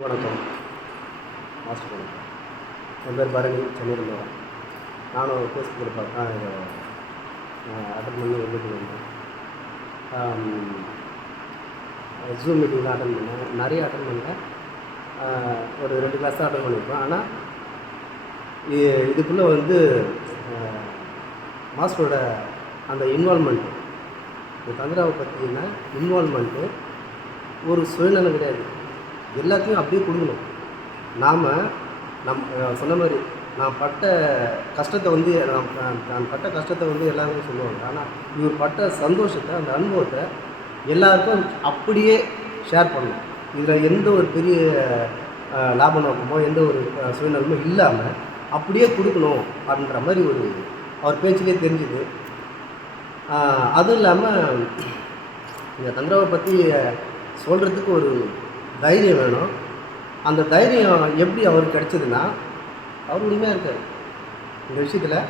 வணக்கம். மாஸ்டர் வணக்கம் என் பேர் பரணி சென்னையில் வரேன். நானும் ஃபேஸ்புக்கில் பார்த்தா அட்டன் பண்ணி எழுதிட்டு வந்தேன் ஜூம் மீட்டிங்லாம் அட்டன் பண்ணேன். நிறைய அட்டன் பண்ணேன் ஒரு ரெண்டு கிளாஸ் தான் அட்டன் பண்ணியிருப்பேன் ஆனால் இதுக்குள்ளே வந்து மாஸ்டரோட அந்த இன்வால்மெண்ட்டு இந்த தந்திராவை பற்றின இன்வால்மெண்ட்டு ஒரு சுயநலம் கிடையாது. எல்லாத்தையும் அப்படியே கொடுக்கணும். நாம் நம் சொன்ன மாதிரி நான் பட்ட கஷ்டத்தை வந்து நான் நான் பட்ட கஷ்டத்தை வந்து எல்லாருமே சொல்லுவாங்க. ஆனால் இவர் பட்ட சந்தோஷத்தை அந்த அனுபவத்தை எல்லாருக்கும் அப்படியே ஷேர் பண்ணணும். இதில் எந்த ஒரு பெரிய லாப நோக்கமோ எந்த ஒரு சுயநலமோ இல்லாமல் அப்படியே கொடுக்கணும் அப்படின்ற மாதிரி ஒரு அவர் பேச்சிலே தெரிஞ்சுது. அதுவும் இல்லாமல் இந்த தந்திராவை பற்றி சொல்கிறதுக்கு ஒரு தைரியம் வேணும். அந்த தைரியம் எப்படி அவருக்கு கிடச்சிதுன்னா அவர் உண்மையாக இருக்கார். இந்த விஷயத்தில்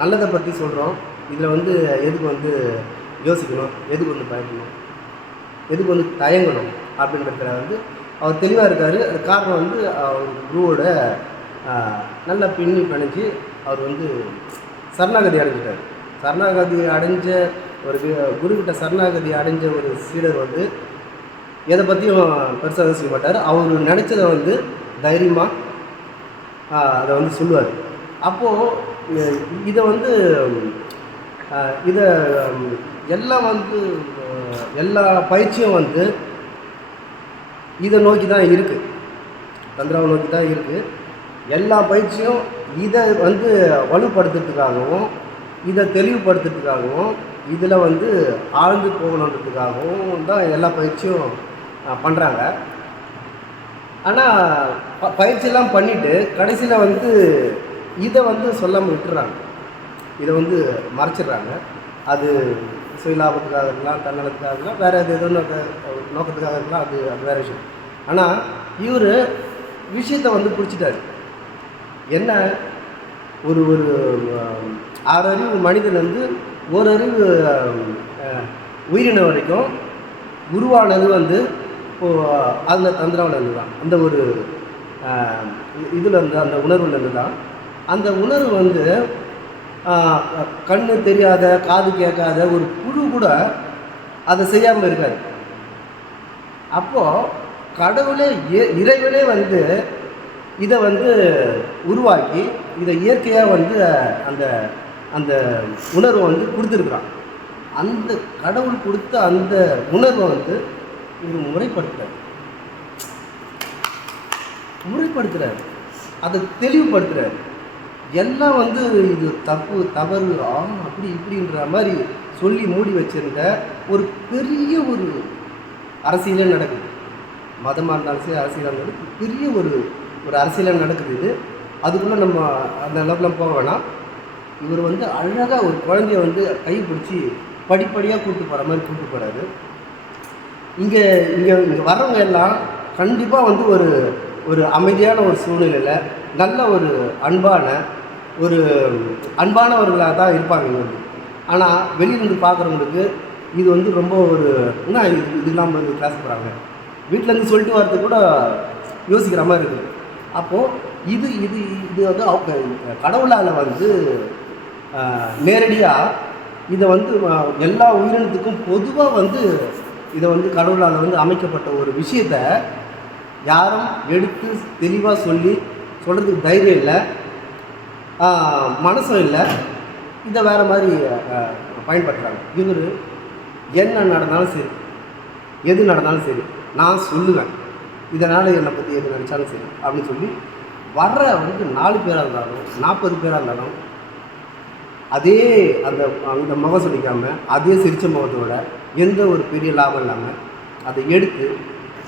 நல்லதை பற்றி சொல்கிறோம் இதில் வந்து எதுக்கு வந்து யோசிக்கணும்? எதுக்கு வந்து பயப்படணும்? எதுக்கு வந்து தயங்கணும்? அப்படின்றத வந்து அவர் தெளிவாக இருக்கார். அது காரணம் வந்து அவர் குருவோட நல்லா பின்னி பிணைஞ்சு அவர் வந்து சரணாகதி அடைஞ்சிட்டார். சரணாகதி அடைஞ்ச ஒரு குருக்கிட்ட சரணாகதி அடைஞ்ச ஒரு சீடர் வந்து எதை பற்றியும் பெருசாக யோசிக்க மாட்டார். அவர் நினச்சதை வந்து தைரியமாக அதை வந்து சொல்லுவார். அப்போது இதை வந்து இதை எல்லாம் வந்து எல்லா பயிற்சியும் வந்து இதை நோக்கி தான் இருக்குது தந்திராவை நோக்கி தான் இருக்குது எல்லா பயிற்சியும் இதை வந்து வலுப்படுத்துறதுக்காகவும் இதை தெளிவுபடுத்துறதுக்காகவும் இதில் வந்து ஆழ்ந்து போகணுன்றதுக்காகவும் தான் எல்லா பயிற்சியும் பண்ணுறாங்க ஆனால் ப பயிற்சியெல்லாம் பண்ணிவிட்டு கடைசியில் வந்து இதை வந்து சொல்லாமல் விட்டுறாங்க. இதை வந்து மறைச்சிடுறாங்க. அது சுய லாபத்துக்காக இருக்கலாம் தன்னலத்துக்காக இருக்கலாம் வேறு எது எதோ நோக்க- நோக்கத்துக்காக இருக்கலாம் அது அது வேறு விஷயம். ஆனால் இவர் விஷயத்தை வந்து பிடிச்சிட்டாரு. என்ன? ஒரு ஒரு ஆறு அறிவு மனிதன் வந்து ஒரு அறிவு உயிரினம் வரைக்கும் உருவானது வந்து இப்போது அதில் தந்திராவிலேருந்து தான். அந்த ஒரு இதில் அந்த உணர்வுலேருந்து தான். அந்த உணர்வு வந்து கண்ணு தெரியாத காது கேட்காத ஒரு புழு கூட அதை செய்யாமல் இருக்காது அப்போது கடவுளே இறைவனே வந்து இதை வந்து உருவாக்கி இதை இயற்கையாக வந்து அந்த அந்த உணர்வை வந்து கொடுத்துருக்குறான். அந்த கடவுள் கொடுத்த அந்த உணர்வை வந்து இது முறைப்படுத்துறார் முறைப்படுத்துறாரு. அதை தெளிவுபடுத்துறாரு. எல்லாம் வந்து இது தப்பு தவறு ஆ அப்படி இப்படின்ற மாதிரி சொல்லி மூடி வச்சிருந்த ஒரு பெரிய ஒரு அரசியலே நடக்குது. மதமாக இருந்தாலும் சரி அரசியலாக இருந்தாலும் பெரிய ஒரு ஒரு அரசியலாக நடக்குது இது. அதுக்குள்ளே நம்ம அந்த அளவுக்குலாம் போக வேணாம். இவர் வந்து அழகாக ஒரு குழந்தைய வந்து கை பிடிச்சி படிப்படியாக கூப்பிட்டு போகிற மாதிரி கூப்பிட்டு போகிறாரு இங்கே இங்கே இங்கே வர்றவங்க எல்லாம் கண்டிப்பாக வந்து ஒரு ஒரு அமைதியான ஒரு சூழ்நிலையில் நல்ல ஒரு அன்பான ஒரு அன்பானவர்களாக தான் இருப்பாங்க இங்கே வந்து. ஆனால் வெளியிலேருந்து பார்க்குறவங்களுக்கு இது வந்து ரொம்ப ஒரு என்ன இது இது இல்லாமல் வந்து கிளாஸ் போகிறாங்க வீட்டிலேருந்து சொல்லிட்டு வரது கூட யோசிக்கிற மாதிரி இருக்குது அப்போது இது இது இது வந்து அவங்க கடவுளால் வந்து நேரடியாக இதை வந்து எல்லா உயிரினத்துக்கும் பொதுவாக வந்து இதை வந்து கடவுளால் வந்து அமைக்கப்பட்ட ஒரு விஷயத்த யாரும் எடுத்து தெளிவாக சொல்லி சொல்கிறதுக்கு தைரியம் இல்லை. மனசும் இல்லை. இதை வேறு மாதிரி பயன்படுத்துகிறாங்க இவர் என்ன நடந்தாலும் சரி எது நடந்தாலும் சரி நான் சொல்லுவேன். இதனால் என்னை பற்றி எது நினச்சாலும் சரி அப்படின்னு சொல்லி வர்ற வந்து நாலு பேராக இருந்தாலும் நாற்பது பேராக இருந்தாலும் அதே அந்த அந்த முகம் சொல்லிக்காமல் அதே சிரித்த முகத்தோட எந்த ஒரு பெரிய லாபம் இல்லாமல் அதை எடுத்து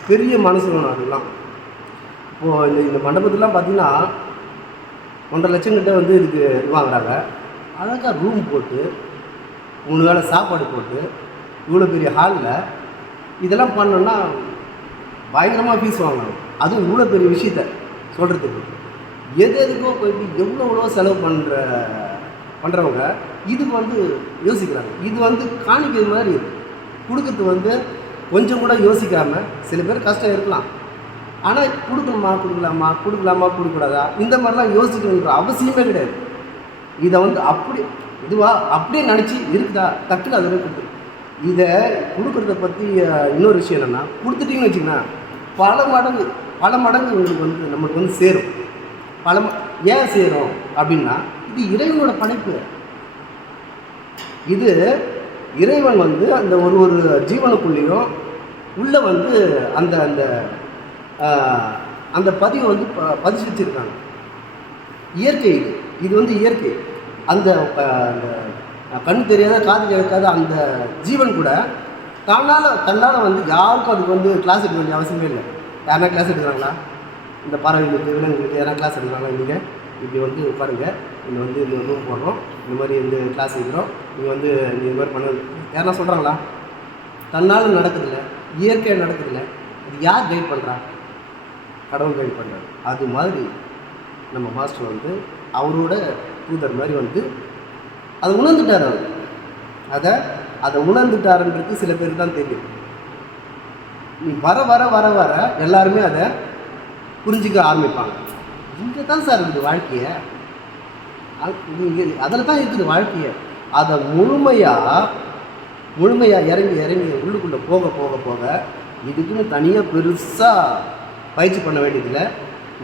பெரிய மனசு வேணும் அதெல்லாம் இப்போது இந்த இந்த மண்டபத்துலாம் பார்த்தீங்கன்னா ஒன்றரை லட்சம் கிட்ட வந்து இதுக்கு இது வாங்குறாங்க. அழகாக ரூம் போட்டு மூணு வேளை சாப்பாடு போட்டு இவ்வளோ பெரிய ஹாலில் இதெல்லாம் பண்ணோன்னா பயங்கரமாக ஃபீஸ் வாங்கணும். அதுவும் இவ்வளோ பெரிய விஷயத்த சொல்கிறதுக்கு எது எதுக்கோ போயிட்டு எவ்வளோ எவ்வளோ செலவு பண்ணுற பண்ணுறவங்க இதுக்கு வந்து யோசிக்கிறாங்க. இது வந்து காணிக்கிறது மாதிரி இருக்குது கொடுக்கறது வந்து கொஞ்சம் கூட யோசிக்காமல் சில பேர் கஷ்டம் இருக்கலாம். ஆனால் கொடுக்கணுமா கொடுக்கலாமா கொடுக்கலாமா கொடுக்கூடாதா இந்த மாதிரிலாம் யோசிக்கணுன்ற அவசியமே கிடையாது. இதை வந்து அப்படி இதுவா அப்படியே நினச்சி இருக்குதா? டக்குன்னு அதில் கொடுத்து இதை கொடுக்குறத பற்றி இன்னொரு விஷயம் என்னென்னா கொடுத்துட்டீங்கன்னு வச்சிங்கன்னா பல மடங்கு பல மடங்கு உங்களுக்கு வந்து நம்மளுக்கு வந்து சேரும். பல ம- ஏன் சேரும்? அப்படின்னா இது இறைவனோட படைப்பு. இது இறைவன் வந்து அந்த ஒரு ஒரு ஜீவனுக்குள்ளேயும் உள்ளே வந்து அந்த அந்த அந்த பதிவை வந்து ப பதிச்சு வச்சுருக்காங்க இயற்கை இது. இது வந்து இயற்கை. அந்த அந்த கண் தெரியாத காது கேட்காத அந்த ஜீவன் கூட தன்னால் தன்னால் வந்து யாருக்கும் அதுக்கு வந்து கிளாஸ் எடுக்க வேண்டிய அவசியமே இல்லை. யாருனா கிளாஸ் எடுக்கிறாங்களா? இந்த பறவைகளுக்கு விலங்குகளுக்கு யாரா கிளாஸ் எடுக்கிறாங்களா நீங்கள் இப்படி வந்து உட்காருங்க. இங்கே வந்து இந்த ரூம் போடுறோம். இந்த மாதிரி இந்த கிளாஸ் எடுக்கிறோம் நீங்கள் வந்து இந்த மாதிரி பண்ண யாரெல்லாம் சொல்கிறாங்களா தன்னால் நடக்குதில்ல. இயற்கையாக நடக்குதில்ல. இது யார் கைட் பண்ணுறா கடவுள் கைட் பண்ணுறாரு அது மாதிரி நம்ம மாஸ்டர் வந்து அவரோட தூதர் மாதிரி வந்து அதை உணர்ந்துட்டார் அவர். அதை அதை உணர்ந்துட்டாருன்றது சில பேருக்கு தான் தெரியும். நீ வர வர வர வர எல்லாருமே அதை புரிஞ்சிக்க ஆரம்பிப்பாங்க. இங்கே தான் சார் இருக்குது வாழ்க்கையை. அதில் தான் இருக்குது வாழ்க்கையை. அதை முழுமையாக முழுமையாக இறங்கி இறங்கி உள்ளுக்குள்ளே போக போக போக இதுக்குன்னு தனியாக பெருசாக பயிற்சி பண்ண வேண்டியதில்லை.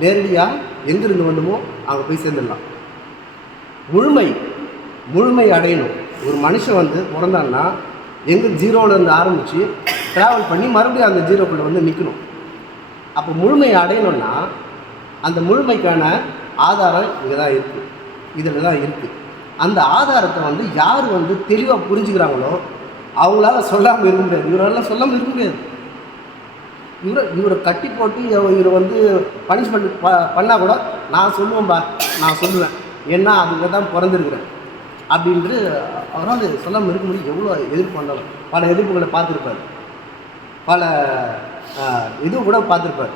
நேரடியாக எங்கேருந்து வேண்டுமோ அங்கே போய் சேர்ந்துடலாம். முழுமை முழுமை அடையணும். ஒரு மனுஷன் வந்து பிறந்தான்னா எங்கே ஜீரோவிலேருந்து ஆரம்பித்து ட்ராவல் பண்ணி மறுபடியும் அந்த ஜீரோக்குள்ளே வந்து நிற்கணும் அப்போ முழுமையை அடையணும்னா அந்த முழுமைக்கான ஆதாரம் இங்கே தான் இருக்குது இதில் தான் இருக்குது அந்த ஆதாரத்தை வந்து யார் வந்து தெளிவாக புரிஞ்சுக்கிறாங்களோ அவங்களால சொல்லாமல் இருக்க முடியாது. இவரால் சொல்லாமல் இருக்க முடியாது. இவரை இவரை கட்டி போட்டு இவரை வந்து பனிஷ்மெண்ட் ப பண்ணால் கூட நான் சொல்லுவேன்பா நான் சொல்லுவேன். ஏன்னா அதுக்கு தான் பிறந்திருக்கிறேன் அப்படின்ட்டு அவரால் சொல்லாமல் இருக்க முடியும். எவ்வளோ எதிர்ப்பு பண்ணாலும் பல எதிர்ப்புகளை பார்த்துருப்பார். பல இது கூட பார்த்துருப்பார்.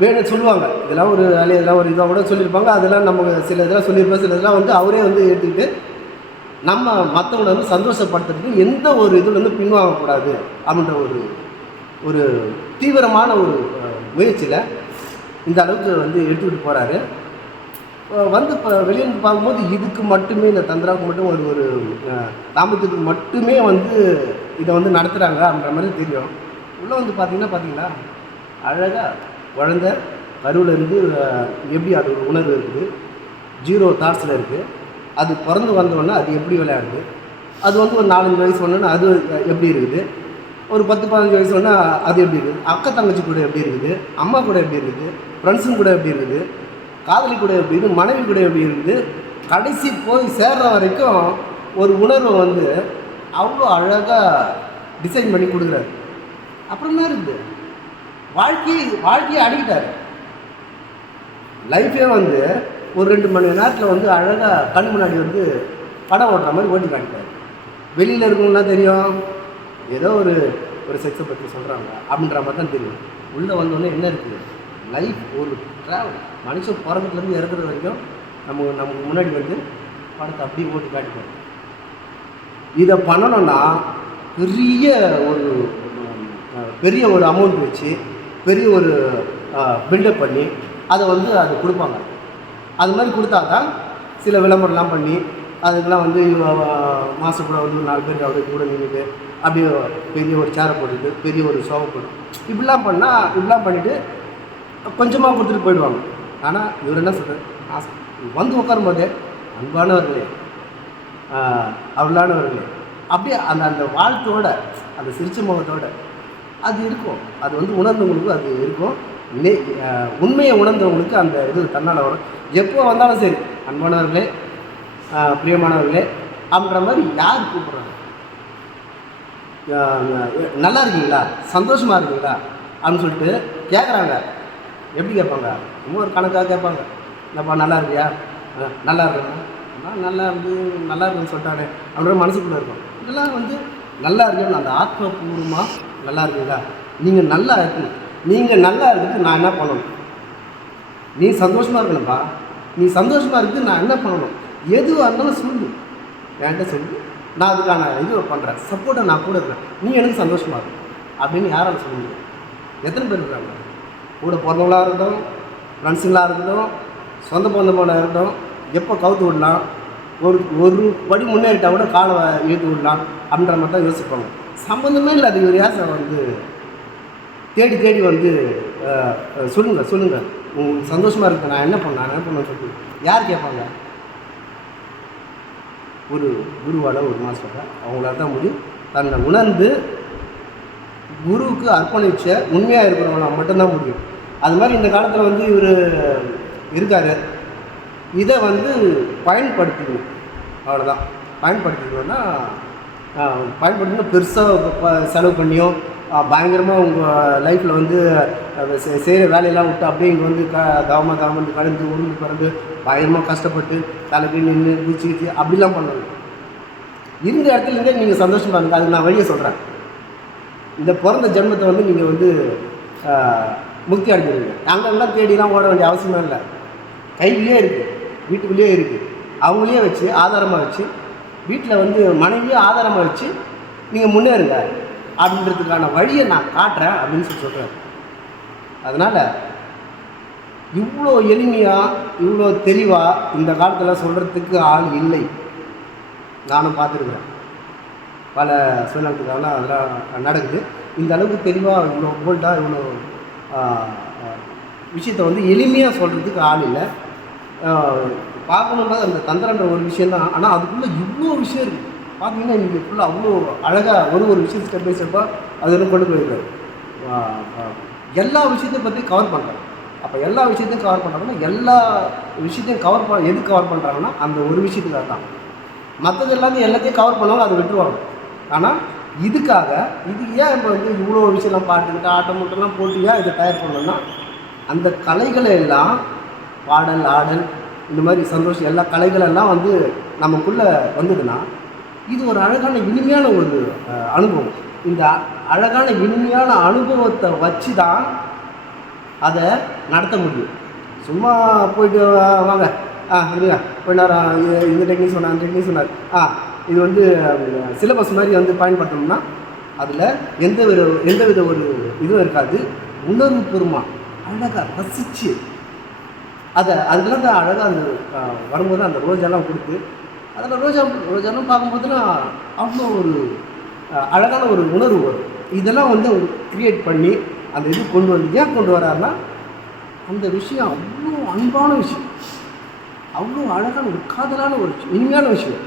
வேணும் சொல்லுவாங்க. இதெல்லாம் ஒரு வேலை இதெல்லாம் ஒரு இதாக கூட சொல்லியிருப்பாங்க. அதெல்லாம் நமக்கு சில இதெல்லாம் சொல்லியிருப்போம் சில இதெல்லாம் வந்து அவரே வந்து எடுத்துக்கிட்டு நம்ம மற்றவங்களை வந்து சந்தோஷப்படுத்துறதுக்கு எந்த ஒரு இதுலேருந்து பின்வாங்கக்கூடாது அப்படின்ற ஒரு ஒரு தீவிரமான ஒரு முயற்சியில் இந்த அளவுக்கு வந்து எடுத்துக்கிட்டு போகிறாரு வந்து இப்போ வெளியே பார்க்கும்போது இதுக்கு மட்டுமே இந்த தந்திராவுக்கு மட்டும் ஒரு ஒரு தாமத்துக்கு மட்டுமே வந்து இதை வந்து நடத்துகிறாங்க அப்படின்ற மாதிரி தெரியும். உள்ளே வந்து பார்த்தீங்கன்னா பார்த்தீங்களா? அழகாக குழந்த கருவில் இருந்து எப்படி அது ஒரு உணர்வு இருக்குது? ஜீரோ தாட்ஸில் இருக்குது அது பிறந்து வந்தோடனே அது எப்படி விளையாடுது? அது வந்து ஒரு நாலஞ்சு வயசு ஒன்றுனா அது எப்படி இருக்குது? ஒரு பத்து பதினஞ்சு வயசு ஒன்றா அது எப்படி இருக்குது? அக்கா தங்கச்சி கூட எப்படி இருக்குது? அம்மா கூட எப்படி இருக்குது? ஃப்ரெண்ட்ஸுங்க கூட எப்படி இருக்குது? காதலி கூட எப்படி இருக்குது? மனைவி கூட எப்படி இருக்குது? கடைசி போய் சேர்ற வரைக்கும் ஒரு உணர்வை வந்து அவ்வளோ அழகாக டிசைன் பண்ணி கொடுக்குறாரு. அப்புறம் என்ன இருக்குது? வாழ்க்கையை வாழ்க்கையை அடிக்கிட்டாரு லைஃபே வந்து ஒரு ரெண்டு மணி நேரத்தில் வந்து அழகாக கண் முன்னாடி வந்து படம் ஓட்டுற மாதிரி ஓட்டி காட்டிட்டார் வெளியில் இருக்கணும்னா தெரியும். ஏதோ ஒரு ஒரு செக்ஸை பற்றி சொல்கிறாங்க அப்படின்ற மாதிரி தான் தெரியும். உள்ளே வந்தோடனே என்ன இருக்குது லைஃப் ஒரு ட்ராவல் மனுஷன் பிறந்ததுலேருந்து இறக்குற வரைக்கும் நம்ம நமக்கு முன்னாடி வந்து படத்தை அப்படியே ஓட்டி காட்டிட்டாரு இதை பண்ணணும்னா பெரிய ஒரு பெரிய ஒரு அமௌண்ட் வச்சு பெரிய ஒரு பில்டப் பண்ணி அதை வந்து அது கொடுப்பாங்க. அது மாதிரி கொடுத்தா தான் சில விளம்பரம்லாம் பண்ணி அதுக்கெல்லாம் வந்து மாதம் கூட வந்து ஒரு நாலு பேர் அவர் கூட நின்றுட்டு அப்படியே பெரிய ஒரு சேரை போட்டுட்டு பெரிய ஒரு சோவை போட்டு இப்படிலாம் பண்ணால் இப்படிலாம் பண்ணிவிட்டு கொஞ்சமாக கொடுத்துட்டு போயிடுவாங்க. ஆனால் இவர் என்ன சொல்கிறார் வந்து உட்காரும்போதே அன்பானவர்களே ஆஹ் அருளானவர்களே அப்படியே அந்த அந்த வாழ்த்தோட அந்த சிரிச்ச முகத்தோட அது இருக்கும். அது வந்து உணர்ந்தவங்களுக்கு அது இருக்கும். நே உண்மையை உணர்ந்தவங்களுக்கு அந்த இது தன்னால் வரும். எப்போ வந்தாலும் சரி அன்பானவர்களே பிரியமானவர்களே அப்படின்ற மாதிரி யார் கூப்பிட்றாங்க? நல்லா இருக்கீங்களா? சந்தோஷமாக இருக்கீங்களா? அப்படின்னு சொல்லிட்டு கேட்குறாங்க எப்படி கேட்பாங்க? ரொம்ப ஒரு கணக்காக கேட்பாங்க. என்னப்பா நல்லா இருக்கியா? நல்லா இருக்கா நல்லா இருந்து நல்லா இருக்குன்னு சொல்லிட்டாரு அப்படின்ற மனசுக்குள்ளே இருக்கும். இதெல்லாம் வந்து நல்லா இருக்கணும் அந்த ஆத்மபூர்வமாக நல்லா இருக்கீங்களா? நீங்கள் நல்லா இருக்கணும். நீங்கள் நல்லா இருக்கிறதுக்கு நான் என்ன பண்ணணும்? நீ சந்தோஷமாக இருக்கணும்ப்பா நீ சந்தோஷமாக இருக்குது நான் என்ன பண்ணணும்? எதுவாக இருந்தாலும் சொல்லு. என்கிட்ட சொல்லு. நான் அதுக்கான இது பண்ணுறேன் சப்போர்ட்டை நான் கூட இருக்கிறேன் நீ எனக்கு சந்தோஷமாக இருக்கு அப்படின்னு யாரால சொல்ல முடியும்? எத்தனை பேர் இருக்காங்க? கூட பிறந்தவங்களாக இருக்கட்டும் ஃப்ரெண்ட்ஸுங்களாக இருக்கட்டும் சொந்த பந்தமாக இருக்கட்டும் எப்போ கவுத்து விடலாம்? ஒரு ஒரு படி முன்னேறிட்டால் கூட காலை இழுத்து விடலாம் அப்படின்ற மாதிரி தான் யோசிப்பாங்க. சம்மந்தமே இல்லாத ஒரு யார் சார் வந்து? தேடி தேடி வந்து சொல்லுங்கள் சொல்லுங்கள் உங்களுக்கு சந்தோஷமாக இருக்கு நான் என்ன பண்ண நான் என்ன பண்ண சொல்லிட்டு யார் கேட்பாங்க? ஒரு குருவால் ஒரு மாஸ்டரை. அவங்களால தான் முடியும். தன்னை உணர்ந்து குருவுக்கு அர்ப்பணிச்ச உண்மையாக இருக்கிறவங்களால மட்டும்தான் முடியும். அது மாதிரி இந்த காலத்தில் வந்து இவர் இருக்கார். இதை வந்து பயன்படுத்திக்கணும். அவ்வளோதான் பயன்படுத்திக்கணும்னா பயன்படுத்தினா பெருசாக செலவு பண்ணியோ பயங்கரமாக உங்கள் லைஃப்பில் வந்து செய்கிற வேலையெல்லாம் விட்டு அப்படியே இங்கே வந்து க தவமாக தவமந்து கலந்து உருந்து பிறந்து பயங்கரமாக கஷ்டப்பட்டு தலைக்கு நின்று குச்சி குச்சி அப்படிலாம் பண்ணணும் இருந்த இடத்துலேருந்தே நீங்கள் சந்தோஷமாக இருங்க. அதுக்கு நான் வழியை சொல்கிறேன் இந்த பிறந்த ஜென்மத்தை வந்து நீங்கள் வந்து முக்தி அடைஞ்சிருங்க. நாங்கள்லாம் தேடிலாம் ஓட வேண்டிய அவசியமே இல்லை. கையிலே இருக்குது வீட்டுக்குள்ளேயே இருக்குது அவங்களையே வச்சு ஆதாரமாக வச்சு வீட்டில் வந்து மனைவியும் ஆதாரமாக வச்சு நீங்கள் முன்னேறுங்க அப்படின்றதுக்கான வழியை நான் காட்டுறேன் அப்படின்னு சொல்லி சொல்கிறேன் அதனால் இவ்வளோ எளிமையாக இவ்வளோ தெளிவாக இந்த காலத்தில் சொல்கிறதுக்கு ஆள் இல்லை. நானும் பார்த்துருக்குறேன். பல சுயநலத்துக்காகலாம் அதெல்லாம் நடக்குது. இந்த அளவுக்கு தெளிவாக இவ்வளோ போல்டாக இவ்வளோ விஷயத்தை வந்து எளிமையாக சொல்கிறதுக்கு ஆள் இல்லை. பார்க்கணுன்னா அந்த தந்திரன்ற ஒரு விஷயம் தான் ஆனால் அதுக்குள்ளே இவ்வளோ விஷயம் இருக்குது பார்த்தீங்கன்னா இன்றைக்கி ஃபுல்லாக அவ்வளோ அழகாக ஒரு ஒரு விஷயம் ஸ்டெப் பை ஸ்டெப்பாக அது எல்லாம் கொண்டு போயிருக்காரு. எல்லா விஷயத்தையும் பற்றி கவர் பண்ணுறாங்க அப்போ எல்லா விஷயத்தையும் கவர் பண்ணுறாங்கன்னா எல்லா விஷயத்தையும் கவர் பண்ண எது கவர் பண்ணுறாங்கன்னா அந்த ஒரு விஷயத்துக்காக தான். மற்றது எல்லாத்தையும் எல்லாத்தையும் கவர் பண்ணாலும் அதை விட்டுருவாங்க. ஆனால் இதுக்காக இது ஏன் இப்போ வந்து இவ்வளோ விஷயம்லாம் பாட்டுக்கிட்டு ஆட்டம் மட்டும்லாம் போட்டு ஏன் இதை தயார் பண்ணணும்னா அந்த கலைகளை எல்லாம் பாடல் ஆடல் இந்த மாதிரி சந்தோஷம் எல்லா கலைகளெல்லாம் வந்து நமக்குள்ளே வந்ததுன்னா இது ஒரு அழகான இனிமையான ஒரு அனுபவம். இந்த அழகான இனிமையான அனுபவத்தை வச்சு தான் அதை நடத்த முடியும். சும்மா போயிட்டு வாங்க. ஆ இல்லையா கொஞ்ச நேரம் இது- இந்த டெக்னிக் சொன்னார் அந்த டெக்னிக் சொன்னார். ஆ இது வந்து சிலபஸ் மாதிரி வந்து பயன்படுத்தணும்னா அதில் எந்த வித எந்த வித ஒரு இதுவும் இருக்காது. உணர்வு பூர்வமாக அழகாக ரசித்து அதை அதுக்கெல்லாம் தான் அழகாக அந்த வரும்போது அந்த ரோஜாலாம் கொடுத்து அதில் ரோஜா ரோஜாலாம் பார்க்கும்போதுலாம் அவ்வளோ ஒரு அழகான ஒரு உணர்வு வரும். இதெல்லாம் வந்து கிரியேட் பண்ணி அந்த இது கொண்டு வந்து ஏன் கொண்டு வராருன்னா அந்த விஷயம் அவ்வளோ அன்பான விஷயம். அவ்வளோ அழகான ஒரு காதலான ஒரு இனிமையான விஷயம்.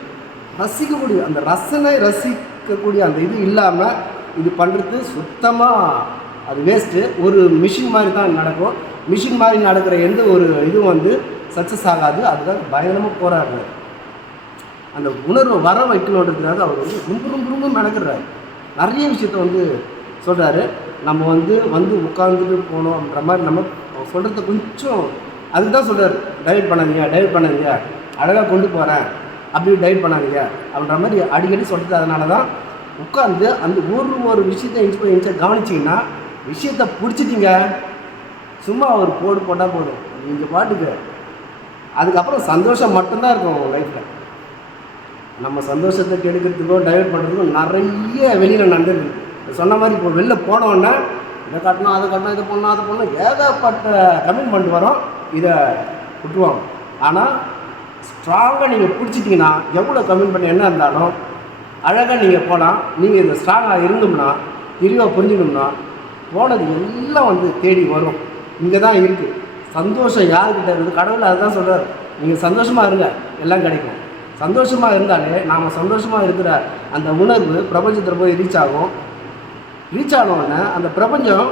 ரசிக்கக்கூடிய அந்த ரசனை ரசிக்கக்கூடிய அந்த இது இல்லாமல் இது பண்ணுறது சுத்தமாக அது வேஸ்ட்டு ஒரு மிஷின் மாதிரி தான் நடக்கும். மிஷின் மாதிரி நடக்கிற எந்த ஒரு இதுவும் வந்து சக்ஸஸ் ஆகாது. அதுக்காக பயங்கரமாக போராடுறாரு அந்த உணர்வை வர வைக்கணுன்றதுக்காக அவர் வந்து ரொம்ப ரொம்ப ரொம்ப மெனக்கிடுறாரு. நிறைய விஷயத்த வந்து சொல்கிறாரு நம்ம வந்து வந்து உட்காந்துட்டு போனோம்ன்ற மாதிரி நம்ம சொல்கிறத கொஞ்சம் அதுக்கு தான் சொல்கிறார் டைவர்ட் பண்ணாதீங்க டைவர்ட் பண்ணாதீங்க. அழகாக கொண்டு போகிறேன் அப்படி டைவர்ட் பண்ணாதீங்க. அப்படின்ற மாதிரி அடிக்கடி சொல்கிறது அதனால தான் உட்காந்து அந்த ஒரு ஒரு விஷயத்தை இன்ச் பை கவனிச்சிங்கன்னா விஷயத்தை பிடிச்சிட்டீங்க. சும்மா ஒரு போடு போட்டால் போதும். நீங்கள் பாட்டுக்கு. அதுக்கப்புறம் சந்தோஷம் மட்டும்தான் இருக்கும் உங்கள் லைஃப்பில் நம்ம சந்தோஷத்தை கெடுக்கிறதுக்கோ டைவர்ட் பண்ணுறதுக்கும் நிறைய வெளியில் நடந்துருக்கு சொன்ன மாதிரி இப்போ வெளில போனோன்னே இதை காட்டணும் அதை காட்டணும் இதை பண்ணணும் அதை பண்ணணும் ஏகப்பட்ட கமிட்மெண்ட் வரும். இதை விட்டுருவாங்க. ஆனால் ஸ்ட்ராங்காக நீங்கள் பிடிச்சிட்டிங்கன்னா எவ்வளோ கமிட்மெண்ட் என்ன இருந்தாலும் அழகாக நீங்கள் போனால் நீங்கள் இதை ஸ்ட்ராங்காக இருந்தோம்னா தெளிவாக புரிஞ்சுக்கணும்னா போனது எல்லாம் வந்து தேடி வரும். இங்கே தான் இருக்குது சந்தோஷம் யாருக்கிட்ட இருக்குது? கடவுள் அதுதான் சொல்கிறார் நீங்கள் சந்தோஷமாக இருங்க எல்லாம் கிடைக்கும். சந்தோஷமாக இருந்தாலே நாம் சந்தோஷமாக இருக்கிற அந்த உணர்வு பிரபஞ்சத்தில் போய் ரீச் ஆகும். ரீச் ஆனவுடனே அந்த பிரபஞ்சம்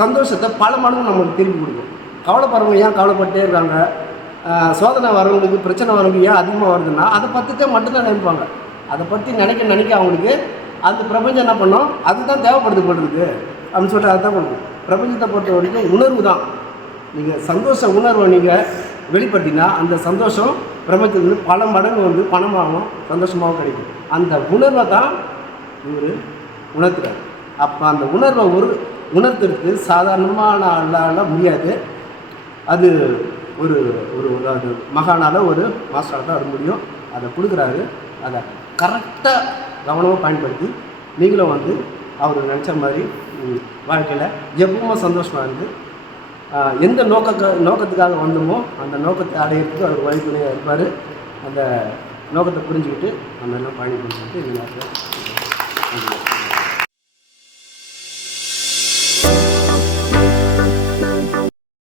சந்தோஷத்தை பல மடங்கு நமக்கு திருப்பி கொடுக்கும். கவலைப்படுறவங்க ஏன் கவலைப்பட்டே இருக்காங்க? சோதனை வரவங்களுக்கு பிரச்சனை வரவங்களுக்கு ஏன் அதிகமாக வருதுன்னா அதை பற்றி மட்டும்தான் நினைப்பாங்க. அதை பற்றி நினைக்க நினைக்க அவங்களுக்கு அந்த பிரபஞ்சம் என்ன பண்ணும்? அதுதான் தேவைப்படுது போட்டுருக்கு அப்படின்னு சொல்லிட்டு அதுதான் கொடுக்கும். பிரபஞ்சத்தை பொறுத்த வரைக்கும் உணர்வு தான் நீங்கள் சந்தோஷ உணர்வை நீங்கள் வெளிப்படுத்தினா அந்த சந்தோஷம் பிரபஞ்சத்துலேருந்து பல மடங்கு வந்து பணமாகவும் சந்தோஷமாகவும் கிடைக்கும். அந்த உணர்வை தான் இவர் உணர்த்துறாரு. அப்போ அந்த உணர்வை ஒரு உணர்த்துறதுக்கு சாதாரணமான ஆளால் முடியாது. அது ஒரு ஒரு ஒரு அது மகானால ஒரு மாஸ்டரால் தான் வர முடியும். அதை கொடுக்குறாரு. அதை கரெக்டாக கவனமாக பயன்படுத்தி நீங்களும் வந்து அவர் நினச்ச மாதிரி வாழ்க்கையில் எப்பவுமே சந்தோஷமாக இருந்து எந்த நோக்க நோக்கத்துக்காக வந்தோமோ அந்த நோக்கத்தை அடையிறதுக்கு அவர் வழித்துணையாக இருப்பார். அந்த நோக்கத்தை புரிஞ்சுக்கிட்டு நம்ம எல்லாம் பயணிக்கணும்னு சொல்லிட்டு இந்த நேரத்தில்